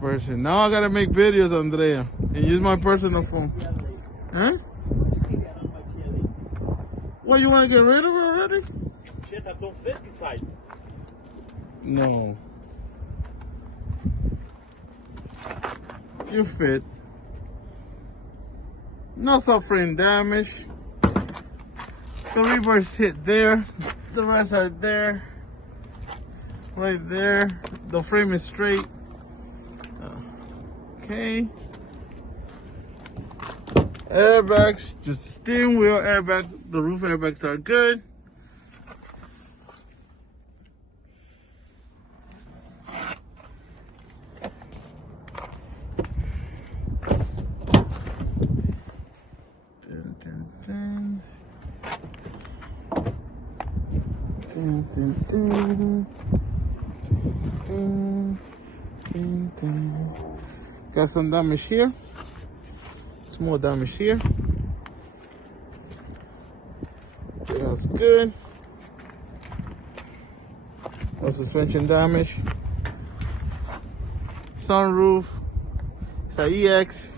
person. Now I gotta make videos, Andrea, and use my personal phone. Huh? What, you wanna get rid of it already? Shit, I don't fit inside. No. You fit. No subframe damage. The reverse hit there. The rest are there. Right there. The frame is straight. Okay. Airbags, just the steering wheel airbag. The roof airbags are good. Got some damage here. Small damage here. That's good. No suspension damage. Sunroof. It's a EX.